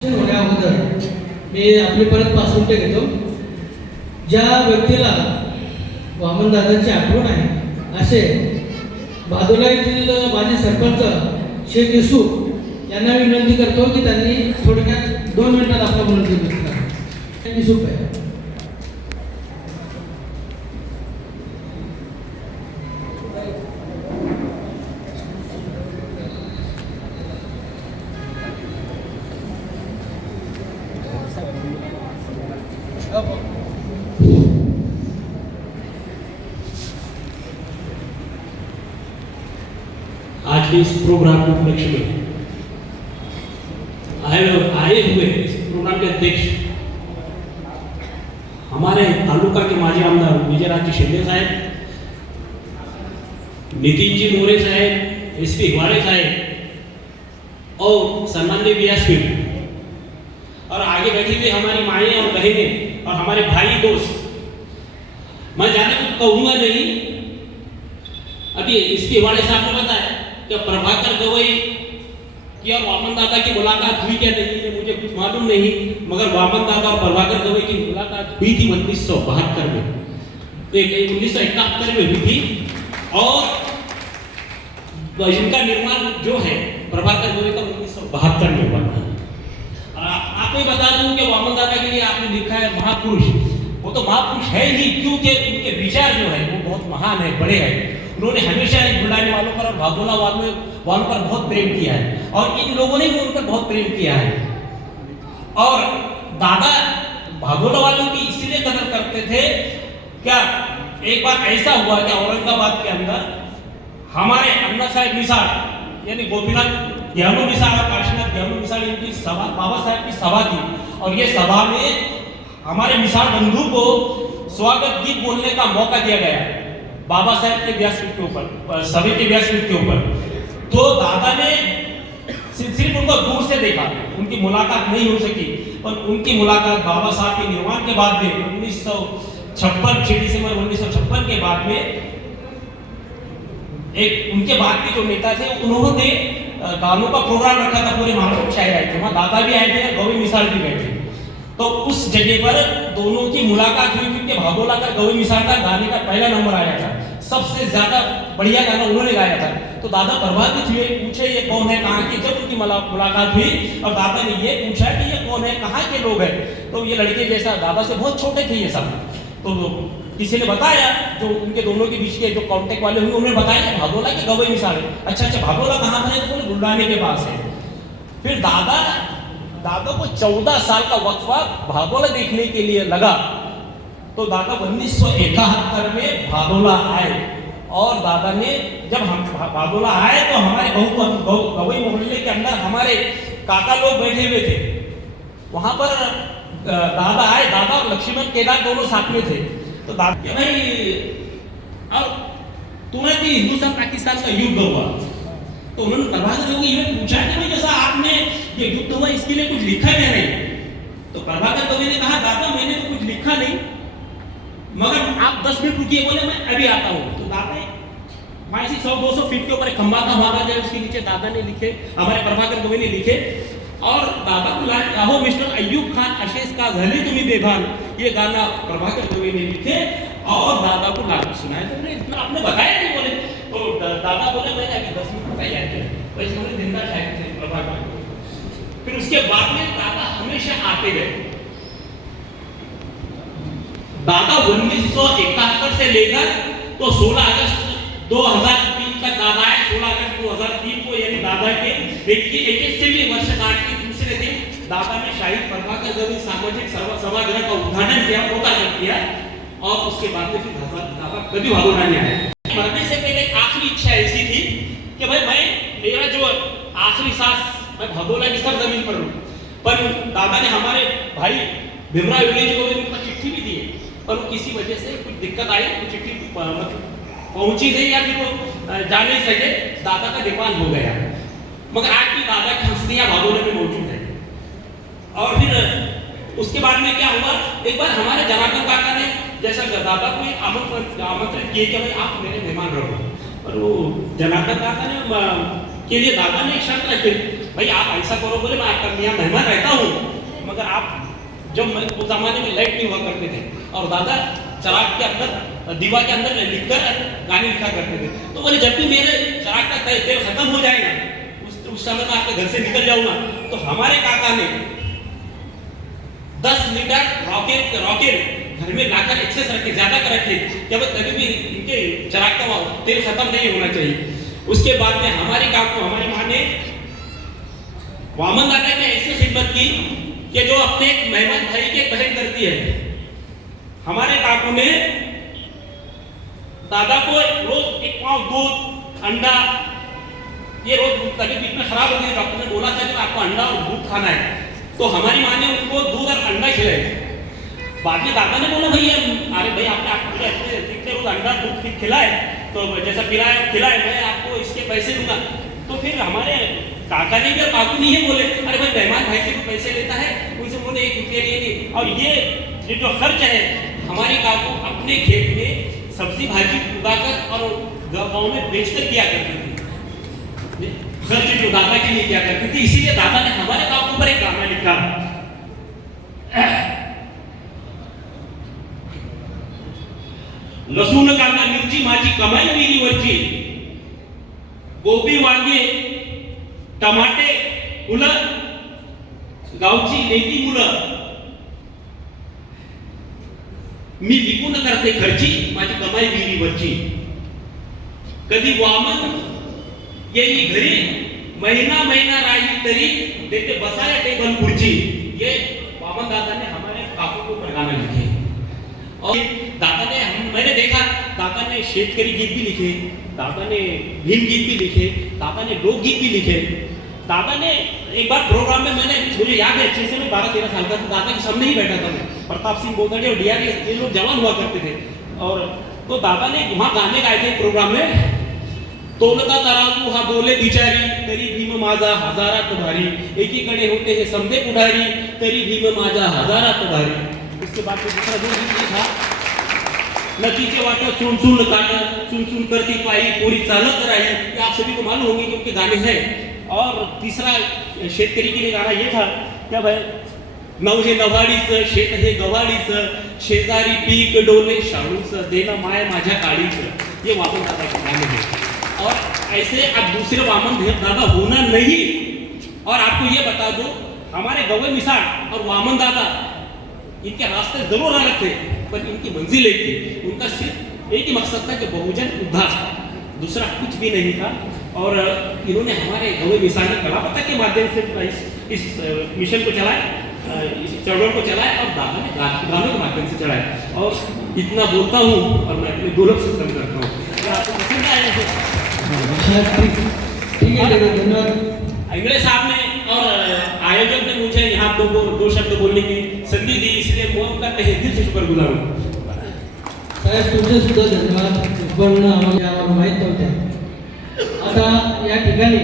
होण्या अगोदर मी आपली परत पासपोर्ट घेतो. ज्या व्यक्तीला वामनदादांची आठवण आहे असे भादोला येथील माजी सरपंच शेख युसूफ यांना विनंती करतो की त्यांनी थोडक्यात 2 मिनिटात आपला विनंती करा. युसूफ आहे. आज के इस प्रोग्राम के उपलक्ष्य में आए हुए इस प्रोग्राम के अध्यक्ष हमारे तालुका के माजी आमदार विजयराज शिंदे साहब, नितिन जी मोरे साहब, एसपी हिवाड़े साहब और सम्माननीय व्यासपीठ और आगे बैठी हुई हमारी माएँ और बहनें और हमारे भाई दोस्त, मैं जाने को कहूँगा नहीं. अभी इसके हिवाड़े साहब ने बताया कि प्रभाकर गवई की और वामन दादा की मुलाकात हुई क्या नहीं है मुझे कुछ मालूम नहीं, मगर वामन दादा और प्रभाकर गवई की मुलाकात हुई थी 1972 में, 1971 में हुई थी. और इनका निर्माण जो है प्रभाकर गवई का 1972 में हुआ था. आपको बता दूं कि वामन दादा के लिए आपने लिखा है महापुरुष. वो तो महापुरुष है ही क्योंकि उनके विचार जो है वो बहुत महान है, बड़े हैं. उन्होंने हमेशा इन बुढ़ाने वालों पर और भागोला वालों पर बहुत प्रेम किया है और इन लोगों ने भी उन पर बहुत प्रेम किया है. और दादा भागोला वालों की इसीलिए कदर करते थे. क्या एक बार ऐसा हुआ कि औरंगाबाद के अंदर हमारे अन्ना साहब मिसाल यानी गोपीनाथ ज्ञानू मिसाल और काशीनाथ ज्ञानू मिसाल इनकी सभा, बाबा साहब की सभा थी और ये सभा में हमारे मिसाल बंधु को स्वागत गीत बोलने का मौका दिया गया बाबा साहब के व्यासपीठ के ऊपर, सभी के व्यासपीठ के ऊपर. तो दादा ने सिर्फ उनको दूर से देखा, उनकी मुलाकात नहीं हो सकी, पर उनकी मुलाकात बाबा साहब के निर्माण के बाद में 1956 6 दिसंबर 1956 के बाद में एक उनके बाद के जो नेता थे उन्होंने गानों का प्रोग्राम रखा था. पूरे महाराष्ट्र शायर आए थे, वहाँ दादा भी आए थे, गौरी मिसाल भी गए थे. तो उस जगह पर दोनों की मुलाकात हुई क्योंकि भागोला का गौरी मिसाल का गाने का पहला नंबर आया था. सबसे ज्यादा बढ़िया गाना उन्होंने गाया था. तो दादा प्रभावित हुए, पूछे ये कौन है, कहाँ के. जब उनकी मुलाकात हुई और दादा ने ये पूछा कि ये कौन है, कहाँ के लोग हैं, तो ये लड़के जैसा दादा से बहुत छोटे थे ये सब. तो किसी ने बताया, जो उनके दोनों के बीच के जो कांटेक्ट वाले हुए उन्होंने बताया भागोला के गवई मिसाल है. अच्छा भागोला कहाँ पर है, तो बोले बुलढाने के पास है. फिर दादा को 14 साल का वक्फा भागोला देखने के लिए लगा. तो दादा 1971 में भागोला आए और दादा ने जब हम भागोला आए तो हमारे गवई मोहल्ले के अंदर हमारे काका लोग बैठे हुए थे. वहां पर दादा आए, दादा और लक्ष्मण केदार दोनों साथ में थे. तो दादा भाई और तुम्हें कि हिंदुस्तान पाकिस्तान का युद्ध हुआ, तो उन्होंने प्रभाकर गवई ये पूछा कि भाई जैसा आपने ये युद्ध हुआ इसके लिए कुछ लिखा है नहीं. तो प्रभाकर गवई ने कहा दादा मैंने तो कुछ लिखा नहीं, मगर आप 10 मिनट रुकिए, बोले मैं अभी आता हूँ. तो दादा वहां से 100-200 फीट के ऊपर एक खंबा था, वहां जाए उसके नीचे दादा ने लिखे, हमारे प्रभाकर गवई ने लिखे और दादा को अहो मिस्टर अय्यूब खान अशेष का झाले तुम्ही बेभान, ये गाना प्रभाकर गवई ने लिखे और दादा को ला सुनाया. तो इतना आपने बताया नहीं, बोले. तो दादा बोले मैंने अभी 10 मिनट बताया है, वैसे बोले जिंदा शायद थे प्रभाकर. फिर उसके बाद में दादा हमेशा आते गए. दादा 1971 से लेकर तो 16 अगस्त 2003 तक दादा है. 16 अगस्त 2003 को यानी दादा के 81वें वर्षगांठ के दूसरे दिन दादा ने शहीद प्रभाकर गवई सामाजिक सभागृह का उद्घाटन किया, उद्घाटन किया और उसके बाद में फिर दादा कभी भागोला नहीं आए. मरने से पहले आखिरी इच्छा ऐसी थी कि भाई मेरा जो आखिरी सांस मैं भागोला की सब जमीन पर लूं. पर दादा ने हमारे भाई भीमराव विलेज को उनको चिट्ठी भी दी, पर किसी वजह से कुछ दिक्कत आई, कुछ चिट्ठी पहुंची नहीं या फिर वो जा नहीं सके, दादा का देहांत हो गया. मगर आज भी दादा की हस्तियां भागोला में मौजूद है. और फिर उसके बाद में क्या हुआ, एक बार हमारे जनार्दन काका ने जैसा दादा को आमंत्रित किए कि भाई आप मेरे मेहमान रहो, और वो जनार्दन काका ने के लिए दादा ने एक शर्त रखी भाई आप ऐसा करो, बोले मैं आपका यहाँ मेहमान रहता हूँ, मगर आप जब उस जमाने में लाइट नहीं हुआ करते थे और दादा चराग के अंदर दीवा के अंदर लिखकर गाने लिखा करते थे, तो बोले जब भी मेरे चराग का तेल खत्म हो जाएगा उस समय मैं आपके घर से निकल जाऊंगा, तो हमारे काका ने 10 लीटर रॉकेट घर में लाकर एक्सेस रखे, ज्यादा कर रखे कि अब कभी भी इनके चराग का तेल खत्म नहीं होना चाहिए। उसके बाद में हमारी काकू हमारी माँ ने वामन दादा की ऐसी खिदमत की कि जो अपने एक मेहमान भाई के बहन करती है। हमारे काकू ने दादा को रोज एक पाव दूध अंडा, ये रोज तबीयत बीच में खराब हो गई, डॉक्टर ने बोला था कि आपको अंडा और दूध खाना है, तो हमारी माँ ने उनको दूध और अंडा खिलाया। बाद में दादा ने बोला भैया अरे भाई आपने आपको रोज अंडा दूध खिलाए, तो जैसा खिलाए मैं आपको इसके पैसे दूंगा। तो फिर हमारे काका ने भी काकू नहीं है बोले अरे भाई मेहमान भाई से पैसे लेता है, उनसे बोले 1 रुपया लिए। और ये जो खर्च है हमारी काकू अपने खेत में सब्जी भाजी उगाकर और गाँव में बेचकर किया करती थी, खर्च जो दादा के लिए किया करती थी। इसीलिए दादा ने हमारे काकू पर एक गाना लिखा, लसूण कांदा मिरची माझी कमाई विहिरीवरची, गोबी वांगे टमाटे फुलं गावची नेती मुलं, मी विकून करते खर्ची माझी कमाई विहिरीवरची, कधी वामन येई घरी महीना महीना राही तरी देते बसाया टेबल खुर्ची। ये वामन दादा ने हमारे काकू को गाना लिखे। और दादा ने मैंने देखा दादा ने शेतकरी गीत भी लिखे, दादा ने भीम गीत भी लिखे, दादा ने लोकगीत भी लिखे। दादा ने एक बार प्रोग्राम में मुझे याद है अच्छे से, मैं 12-13 साल का था, दादा के सामने ही बैठा था मैं, प्रताप सिंह बोगड़े और डीआर ये लोग जवान हुआ करते थे। और तो दादा ने वहाँ गाने गाए थे प्रोग्राम में, तोलता तराजू हा बोले बिचारी तरी भीम माझा हजारात भारी, एकीकडे होते हे समदे पुढारी तरी भीम माझा हजारात भारी। उसके बाद दूसरा जो गीत था, नदीचे वाटर चुन चुन काट चुन चुन करती पाई पूरी चालत रही, ये आप सभी को मालूम होंगे क्योंकि गाने हैं। और तीसरा शेतकरी के लिए गाना ये था क्या भाई, नव हे नवाडीचं शेत हे गवाडीचं, शेजारी पीक डोले शाळूचं, देना माय माझ्या काळीचं, ये वामन दादा के गाने हैं। और ऐसे अब दूसरे वामन दादा होना नहीं। और आपको ये बता दो हमारे गवई मिसाल और वामन दादा इनके रास्ते जरूर अलग थे, पर इनकी मंजिल एक थी, उनका सिर्फ एक ही मकसद था कि बहुजन उद्धार, दूसरा कुछ भी नहीं था। और इन्होंने हमारे गवई मिसाल कलापता के माध्यम से इस मिशन को चलाया, इस चरणों को चलाया और दादा ने गानों के माध्यम से चलाया। और इतना बोलता हूँ और मैं अपने गोलक से खत्म करता हूँ। आपको पसंद आया? ठीक है, धन्यवाद। इंग्लिश साहब ने और आयोजक ने मुझे यहाँ को 2 शब्द बोलने की संधि दी, इसलिए मैं उनका तहे दिल से शुक्रगुजार हूँ। साहेब तुमचे सुद्धा धन्यवाद, आम्हाला माहीत नव्हते। आता या ठिकाणी